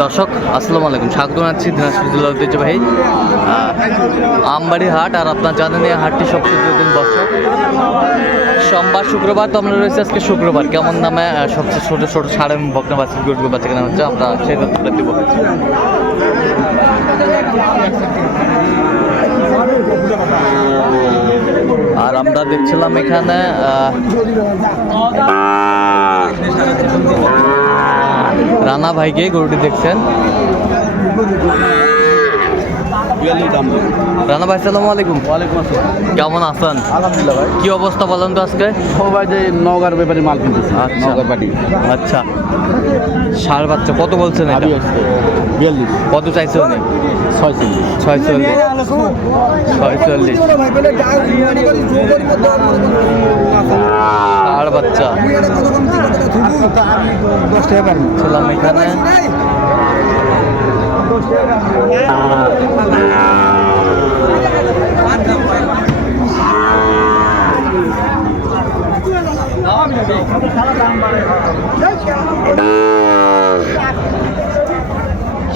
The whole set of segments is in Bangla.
দর্শক, আসসালামু আলাইকুম। স্বাগত জানাচ্ছি দিনাজপুর ঐতিহ্যবাহী আমবাড়ি হাট আর আপনার জানেন এই হাটটি সবচেয়ে দিন বছর সোমবার, শুক্রবার তো আমরা রয়েছে আজকে শুক্রবার। কেমন নামে সবচেয়ে ছোটো ছোটো সাড়ে বকনা বাচ্চা গরু বাচ্চা কেনা হচ্ছে, আমরা সেই তথ্যটা আর আমরা দেখছিলাম এখানে রানা ভাইকে গরুটি দেখছেন। রানা ভাই সালাম আলাইকুম। ওয়ালাইকুম আসসালাম। কেমন আছেন? আলহামদুলিল্লাহ ভাই। কি অবস্থা বলেন তো আজকে? সবাই যে নওগাঁর ব্যাপারে মাল কিনতেছে আচ্ছা। নওগাঁর পাটি আচ্ছা। ষাড় বাচ্চা কত বলছেন এটা? বিয়াল্লিশ। কত চাইছে উনি? ছয়চল্লিশ। ছয়চল্লিশ। ছয়চল্লিশ। ষাড় বাচ্চা। ছিলাম এখানে।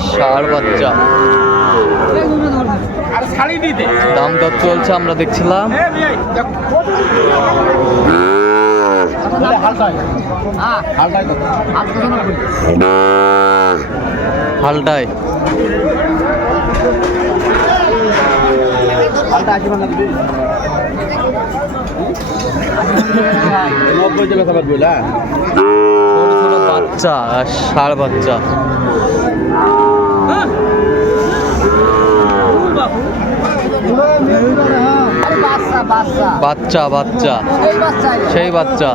ষাড় বাচ্চা। দাম দর চলছে আমরা দেখছিলাম। হালটায় নব্বই টাকা খাবার বইলা বাচ্চা ষাড় বাচ্চা। বাচ্চা বাচ্চা সেই বাচ্চা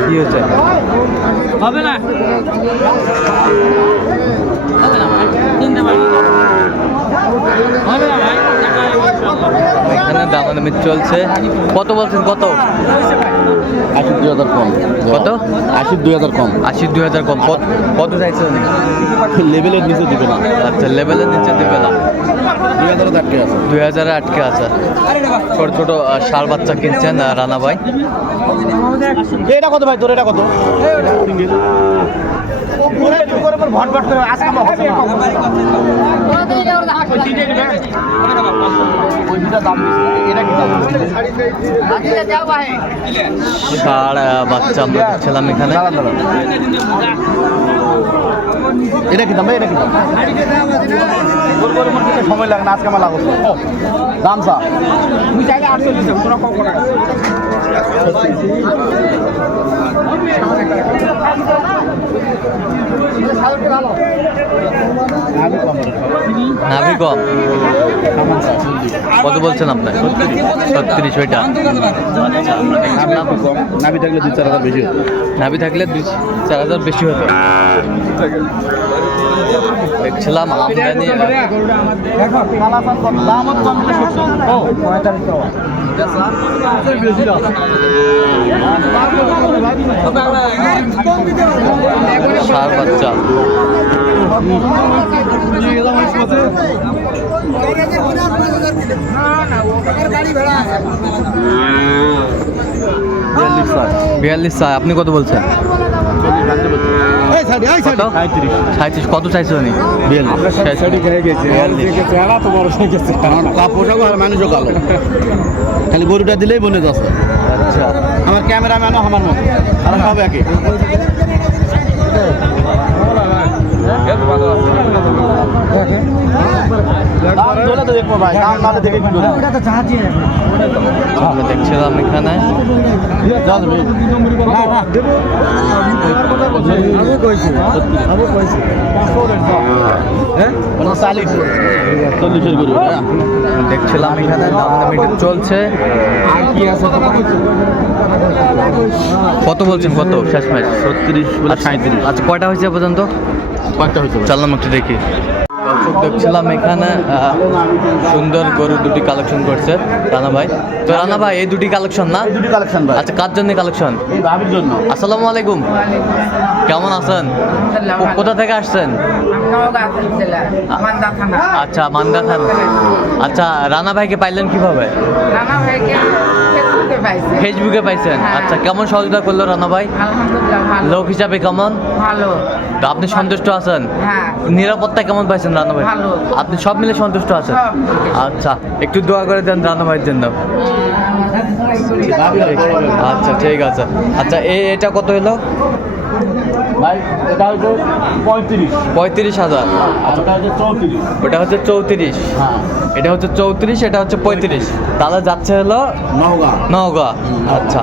কি হচ্ছে হবে না হবে না ভাই কিনতে পারি হবে না ভাই এখানে দামাদামি চলছে কত বলছেন কত কত? আশি দুই হাজার কম। আশি দুই হাজার কম। কত- কত চাইছে উনি? লেভেলের নিচে দিবে না। আচ্ছা লেভেলের নিচে দিবে না। দুই হাজার আটকে আছে। ছোট ছোট ষাঁড় বাচ্চা কিনছেন রানা ভাই? এটা কত ভাই? তোর এটা কত? ষাঁড় বাচ্চা আমরা দেখছিলাম এখানে। এটা কি দাম ভাই? এটা কি দাম? সময় লাগে না আজকে আমার লাগছে দাম চা তুমি চাইলে আটচল্লিশ তোরা কম করে আমি কম নাভি কম। কত বলছেন আপনার? ছত্রিশ ওইটা। নাবি থাকলে দুই চার হাজার বেশি হতো। নাভি থাকলে দুই চার হাজার বেশি হতো। দেখছিলাম আমদানি ষাঁড় বাচ্চা। বিয়াল্লিশ ছয় আপনি কত বলছেন? কত? সাঁত্রিশ কত চাইছে উনি? পোশাকও আর মানুষও কালো। খালি গরুটা দিলেই বনে যাচ্ছে। আচ্ছা। আমার ক্যামেরাম্যানও আমার মতো। আর সব একই। দাম তো দেখব ভাই দাম না দেখে কি করব? আমরা দেখছিলাম এখানে। হ্যাঁ? দেখছিলাম এখানে চলছে কি আছে কত বলছেন কত? শেষ ম্যাচ ছত্রিশ বলে সাঁত্রিশ আচ্ছা কয়টা হয়েছে পর্যন্ত? কয়েকটা হয়েছে চললাম একটু দেখি। দেখছিলাম এখানে আহ, সুন্দর গরু দুটি কালেকশন করছে রানা ভাই। তো রানা ভাই এই দুটি কালেকশন না? দুটি কালেকশন ভাই। আচ্ছা কার জন্য কালেকশন? এই ভাবির জন্য। আসসালামু আলাইকুম। কেমন আছেন? কোথা থেকে আসছেন? থানা আচ্ছা মান্দা খান আচ্ছা রানা ভাইকে পাইলেন কীভাবে? রানা ভাইকে পাইছে। ফেসবুকে পাইছেন? হ্যাঁ। আচ্ছা কেমন সহযোগিতা করল রানা ভাই? আলহামদুলিল্লাহ ভালো। লোক হিসাবে কেমন? ভালো। তো আপনি সন্তুষ্ট আছেন? হ্যাঁ। নিরাপত্তা কেমন পাইছেন রানা ভাই? ভালো। আপনি সব মিলে সন্তুষ্ট আছেন। আচ্ছা একটু দোয়া করে দেন রানা ভাইয়ের জন্য। আচ্ছা ঠিক আছে। আচ্ছা এই এটা কত হলো? ভাই এটা হচ্ছে পঁয়ত্রিশ। পঁয়ত্রিশ হাজার। ওটা হচ্ছে চৌত্রিশ। ওটা হচ্ছে চৌত্রিশ। হ্যাঁ। এটা হচ্ছে চৌত্রিশ এটা হচ্ছে পঁয়ত্রিশ। তাহলে যাচ্ছে হলো নওগাঁ। নওগাঁ। আচ্ছা।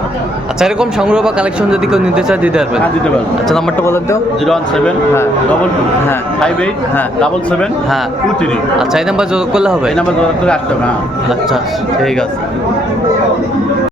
আচ্ছা এরকম সংগ্রহ বা কালেকশন যদি কেউ নিতে চায় দিতে পারবেন। হ্যাঁ দিতে পারব আচ্ছা নাম্বারটা বলেন তো। জিরো ওয়ান সেভেন হ্যাঁ। ডবল টু হ্যাঁ। ফাইভ এইট হ্যাঁ। ডাবল সেভেন হ্যাঁ। টু থ্রি আচ্ছা এই নাম্বার যোগাযোগ করলে হবে? এই নাম্বার যোগাযোগ করে আসতে হবে হ্যাঁ। আচ্ছা ঠিক আছে।